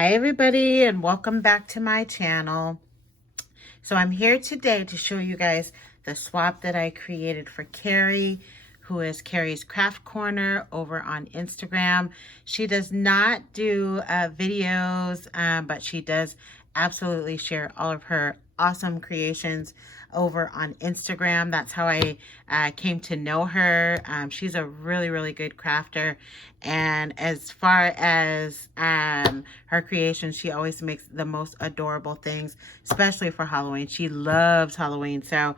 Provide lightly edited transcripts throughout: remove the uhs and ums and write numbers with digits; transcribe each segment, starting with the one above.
Hi everybody, and welcome back to my channel. So I'm here today to show you guys the swap that I created for Kari, who is Kari's Craft Corner over on Instagram. She does not do videos, but she does absolutely share all of her awesome creations over on Instagram. That's how I came to know her. She's a really good crafter, and as far as her creations, she always makes the most adorable things, especially for Halloween. She loves Halloween. So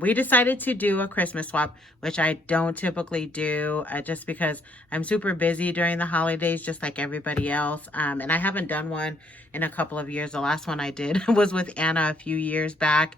we decided to do a Christmas swap, which I don't typically do just because I'm super busy during the holidays, just like everybody else. And I haven't done one in a couple of years. The last one I did was with Anna a few years back,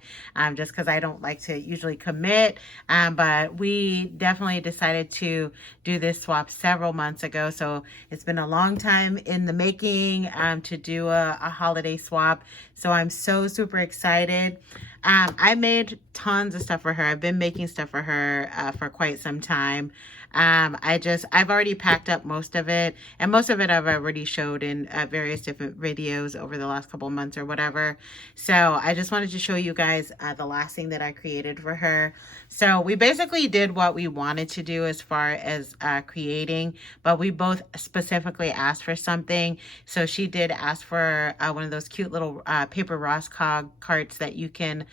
just because I don't like to usually commit. But we definitely decided to do this swap several months ago. So it's been a long time in the making to do a holiday swap. So I'm so super excited. I made tons of stuff for her. I've been making stuff for her for quite some time. I've already packed up most of it, and most of it I've already showed in various different videos over the last couple months or whatever. So I just wanted to show you guys the last thing that I created for her. So we basically did what we wanted to do as far as creating, but we both specifically asked for something. So she did ask for one of those cute little paper Roscog carts that you can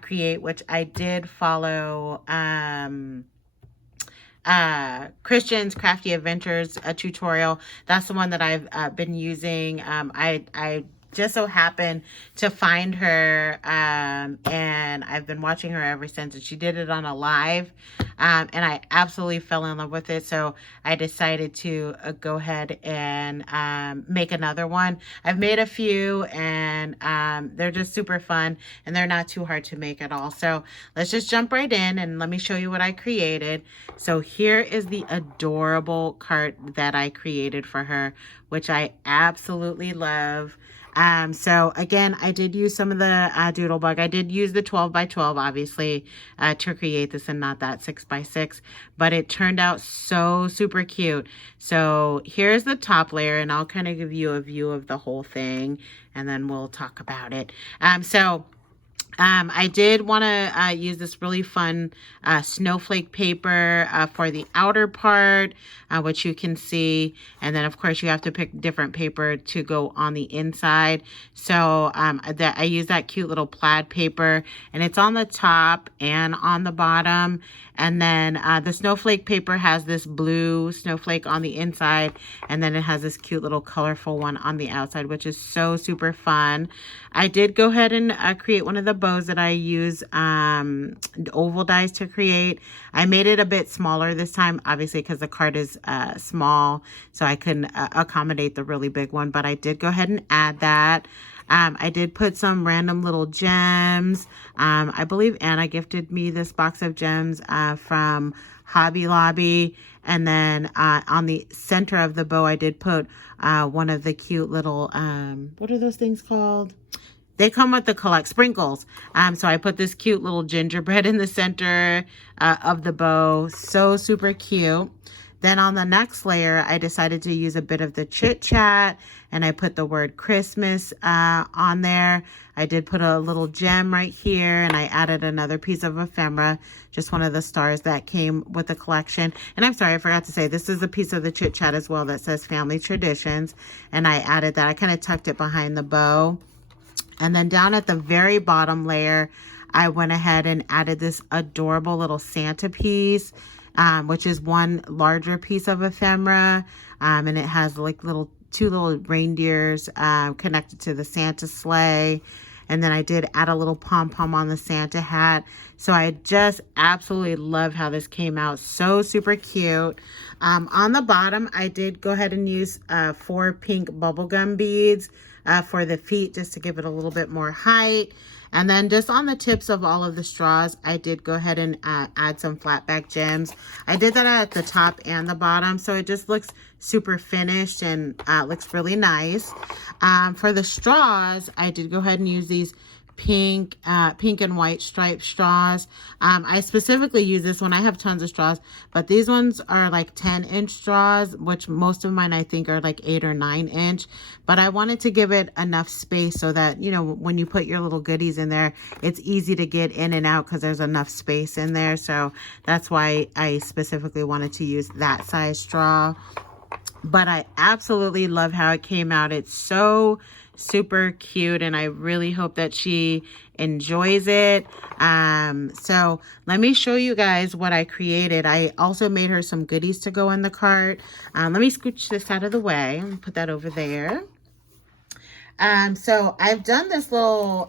create, which I did follow Kristianne's Crafty Adventures tutorial. That's the one that I've been using. I just so happened to find her, and I've been watching her ever since, and she did it on a live, and I absolutely fell in love with it. So I decided to go ahead and make another one. I've made a few, and they're just super fun, and they're not too hard to make at all. So let's just jump right in and let me show you what I created. So here is the adorable cart that I created for her, which I absolutely love. So again, I did use some of the Doodlebug. I did use the 12 by 12, obviously, to create this, and not that 6 by 6, but it turned out so super cute. So here's the top layer, and I'll kind of give you a view of the whole thing, and then we'll talk about it. I did want to use this really fun snowflake paper for the outer part, which you can see. And then, of course, you have to pick different paper to go on the inside. So I use that cute little plaid paper, and it's on the top and on the bottom. And then the snowflake paper has this blue snowflake on the inside, and then it has this cute little colorful one on the outside, which is so super fun. I did go ahead and create one of the bows that I use oval dies to create. I made it a bit smaller this time, obviously, because the card is small, so I couldn't accommodate the really big one, but I did go ahead and add that. I did put some random little gems. I believe Anna gifted me this box of gems from Hobby Lobby. And then on the center of the bow, I did put one of the cute little, what are those things called? They come with the sprinkles. So I put this cute little gingerbread in the center of the bow. So super cute. Then on the next layer, I decided to use a bit of the Chit Chat, and I put the word Christmas on there. I did put a little gem right here, and I added another piece of ephemera, just one of the stars that came with the collection. And I'm sorry, I forgot to say, this is a piece of the Chit Chat as well that says Family Traditions, and I added that. I kind of tucked it behind the bow. And then down at the very bottom layer, I went ahead and added this adorable little Santa piece, which is one larger piece of ephemera, and it has like two little reindeers connected to the Santa sleigh. And then I did add a little pom-pom on the Santa hat. So I just absolutely love how this came out. So super cute. On the bottom, I did go ahead and use 4 pink bubblegum beads for the feet, just to give it a little bit more height. And then just on the tips of all of the straws, I did go ahead and add some flat back gems. I did that at the top and the bottom, so it just looks super finished and looks really nice. For the straws, I did go ahead and use these pink and white striped straws. I specifically use this one. I have tons of straws, but these ones are like 10-inch straws, which most of mine I think are like 8 or 9-inch. But I wanted to give it enough space so that, you know, when you put your little goodies in there, it's easy to get in and out because there's enough space in there. So that's why I specifically wanted to use that size straw. But I absolutely love how it came out. It's so super cute, and I really hope that she enjoys it. So let me show you guys what I created. I also made her some goodies to go in the cart. Let me scooch this out of the way and put that over there. So I've done this little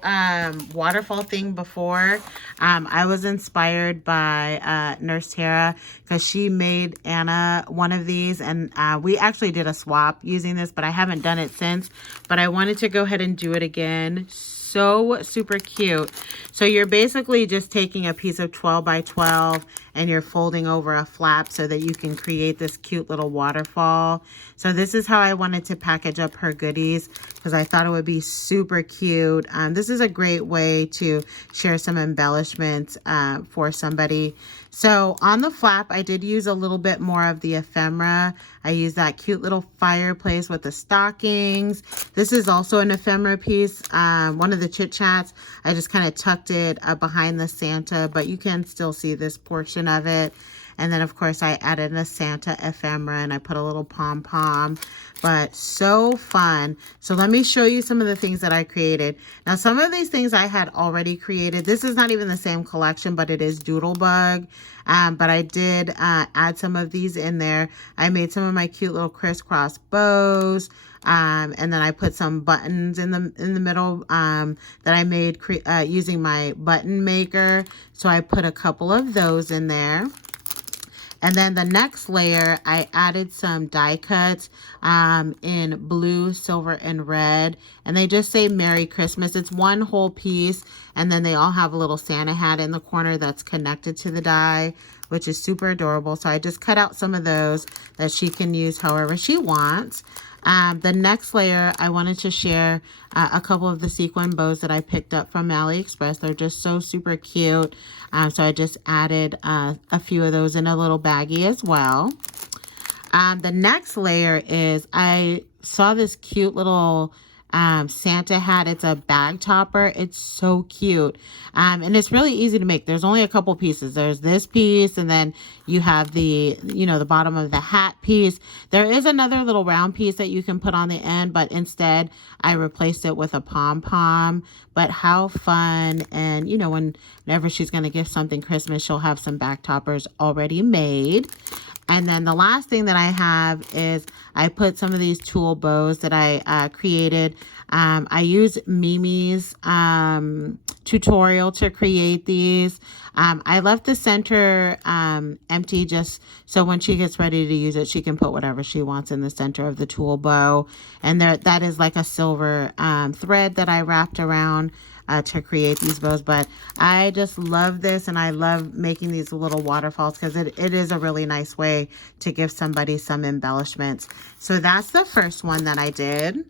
waterfall thing before. I was inspired by Nurse Tara because she made Anna one of these, and we actually did a swap using this, but I haven't done it since. But I wanted to go ahead and do it again. So super cute. So you're basically just taking a piece of 12 by 12 and you're folding over a flap so that you can create this cute little waterfall. So this is how I wanted to package up her goodies because I thought it would be super cute. This is a great way to share some embellishments for somebody. So on the flap, I did use a little bit more of the ephemera. I used that cute little fireplace with the stockings. This is also an ephemera piece. One of the Chit Chats, I just kind of tucked it behind the Santa, but you can still see this portion of it. And then, of course, I added a Santa ephemera and I put a little pom-pom, but so fun. So let me show you some of the things that I created. Now, some of these things I had already created. This is not even the same collection, but it is Doodlebug. But I did add some of these in there. I made some of my cute little crisscross bows. And then I put some buttons in the middle that I made using my button maker. So I put a couple of those in there. And then the next layer, I added some die cuts in blue, silver, and red. And they just say Merry Christmas. It's one whole piece. And then they all have a little Santa hat in the corner that's connected to the die, which is super adorable. So I just cut out some of those that she can use however she wants. The next layer, I wanted to share a couple of the sequin bows that I picked up from AliExpress. They're just so super cute. So I just added a few of those in a little baggie as well. The next layer is I saw this cute little Santa hat. It's a bag topper. It's so cute. And it's really easy to make. There's only a couple pieces. There's this piece, and then you have the, you know, the bottom of the hat piece. There is another little round piece that you can put on the end, but instead I replaced it with a pom-pom. But how fun. And, you know, whenever she's going to give something Christmas, she'll have some back toppers already made. And then the last thing that I have is I put some of these tulle bows that I created. I use Mimi's tutorial to create these. I left the center empty just so when she gets ready to use it, she can put whatever she wants in the center of the tulle bow. And that is like a silver thread that I wrapped around to create these bows. But I just love this, and I love making these little waterfalls because it is a really nice way to give somebody some embellishments. So that's the first one that I did.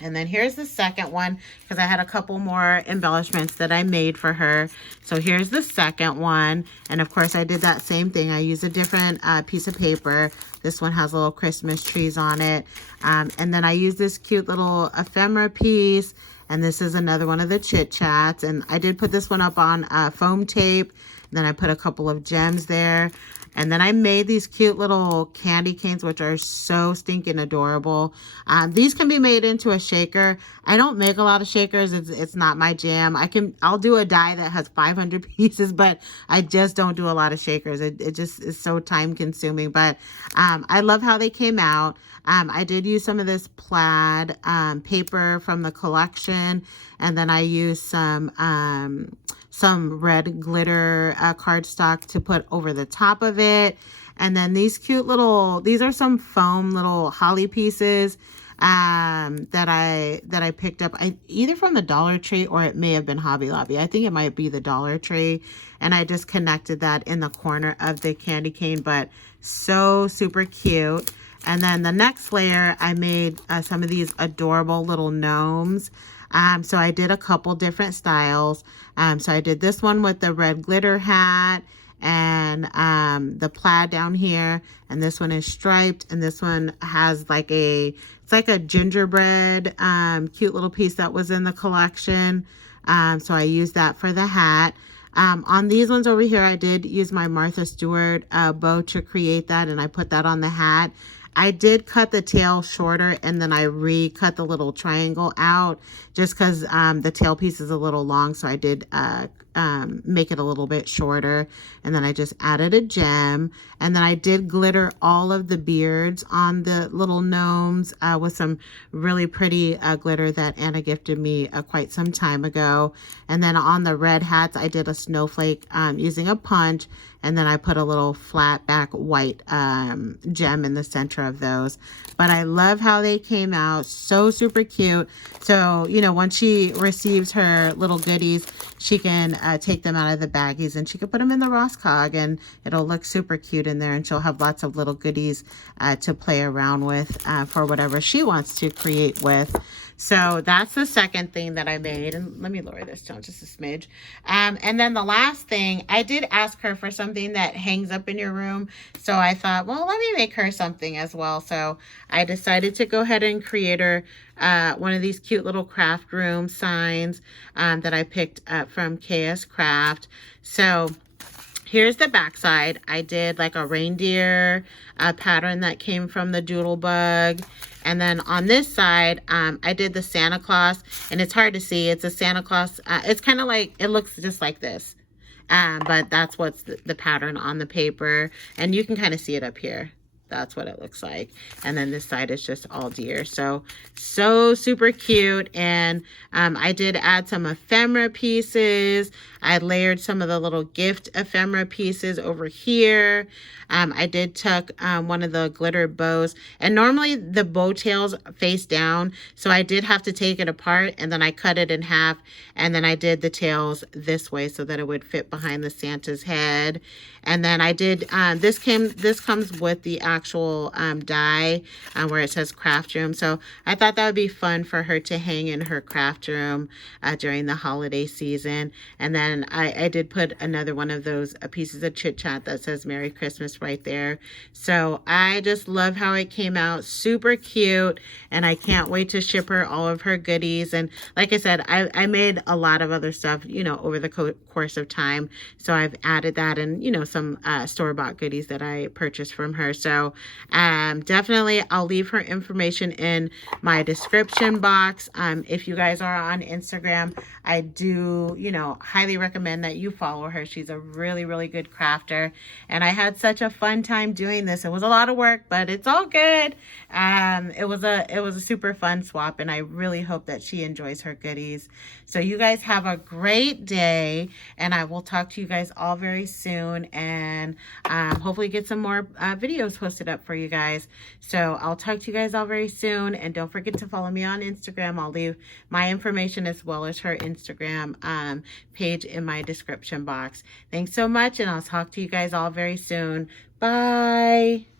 And then here's the second one because I had a couple more embellishments that I made for her. So here's the second one. And of course I did that same thing. I used a different piece of paper. This one has little Christmas trees on it. And then I used this cute little ephemera piece. And this is another one of the Chit Chats. And I did put this one up on foam tape. And then I put a couple of gems there. And then I made these cute little candy canes, which are so stinking adorable. These can be made into a shaker. I don't make a lot of shakers. It's not my jam. I'll do a die that has 500 pieces, but I just don't do a lot of shakers. It just is so time consuming. But I love how they came out. I did use some of this plaid paper from the collection. And then I used some red glitter cardstock to put over the top of it. And then these cute little, these are some foam little holly pieces that I picked up either from the Dollar Tree or it may have been Hobby Lobby. I think it might be the Dollar Tree. And I just connected that in the corner of the candy cane, but so super cute. And then the next layer, I made some of these adorable little gnomes. So I did a couple different styles. So I did this one with the red glitter hat and the plaid down here. And this one is striped. And this one has like it's like a gingerbread cute little piece that was in the collection. So I used that for the hat. On these ones over here, I did use my Martha Stewart bow to create that, and I put that on the hat. I did cut the tail shorter, and then I recut the little triangle out just because the tail piece is a little long, so I did make it a little bit shorter. And then I just added a gem, and then I did glitter all of the beards on the little gnomes with some really pretty glitter that Anna gifted me quite some time ago. And then on the red hats, I did a snowflake using a punch, and then I put a little flat back white gem in the center of those. But I love how they came out. So super cute. So, you know, once she receives her little goodies, she can take them out of the baggies and she can put them in the Ross Cog, and it'll look super cute in there, and she'll have lots of little goodies to play around with for whatever she wants to create with. So that's the second thing that I made. And let me lower this down just a smidge. And then the last thing, I did ask her for something that hangs up in your room. So I thought, well, let me make her something as well. So I decided to go ahead and create her one of these cute little craft room signs that I picked up from KS Craft. So here's the back side. I did like a reindeer pattern that came from the Doodle Bug. And then on this side, I did the Santa Claus, and it's hard to see. It's a Santa Claus. It's kind of like, it looks just like this. But that's what's the pattern on the paper. And you can kind of see it up here. That's what it looks like. And then this side is just all deer. So super cute. And I did add some ephemera pieces. I layered some of the little gift ephemera pieces over here. I did tuck one of the glitter bows. And normally the bow tails face down. So I did have to take it apart, and then I cut it in half. And then I did the tails this way so that it would fit behind the Santa's head. And then I did, this comes with the actual die where it says craft room. So I thought that would be fun for her to hang in her craft room during the holiday season. And then I did put another one of those pieces of Chit Chat that says Merry Christmas right there. So I just love how it came out. Super cute. And I can't wait to ship her all of her goodies. And like I said, I made a lot of other stuff, you know, over the course of time. So I've added that, and, you know, some store-bought goodies that I purchased from her. So definitely I'll leave her information in my description box. If you guys are on Instagram, I do, you know, highly recommend that you follow her. She's a really, really good crafter. And I had such a fun time doing this. It was a lot of work, but it's all good. It was a super fun swap, and I really hope that she enjoys her goodies. So you guys have a great day, and I will talk to you guys all very soon, and hopefully get some more videos posted up for you guys. So I'll talk to you guys all very soon, and don't forget to follow me on Instagram. I'll leave my information as well as her Instagram page in my description box. Thanks so much, and I'll talk to you guys all very soon. Bye.